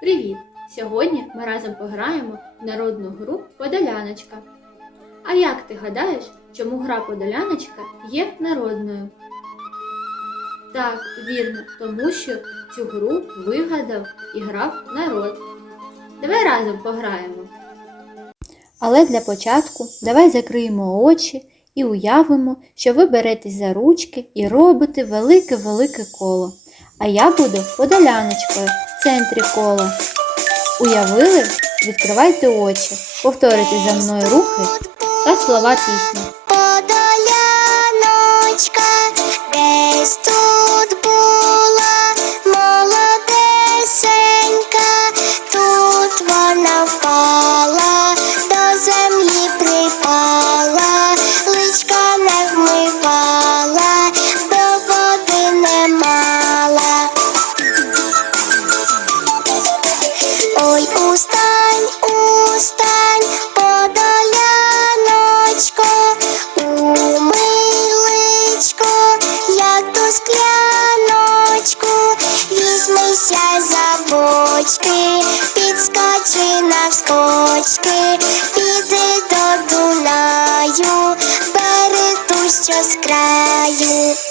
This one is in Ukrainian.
Привіт! Сьогодні ми разом пограємо в народну гру Подоляночка. А як ти гадаєш, чому гра Подоляночка є народною? Так, вірно, тому що цю гру вигадав і грав народ. Давай разом пограємо. Але для початку давай закриємо очі і уявимо, що ви беретесь за ручки і робите велике-велике коло. А я буду подоляночкою в центрі кола. Уявили? Відкривайте очі, повторюйте за мною рухи та слова пісні. Вийся за бочки, підскочи навскочки, піди до Дунаю, бери ту, що з краю.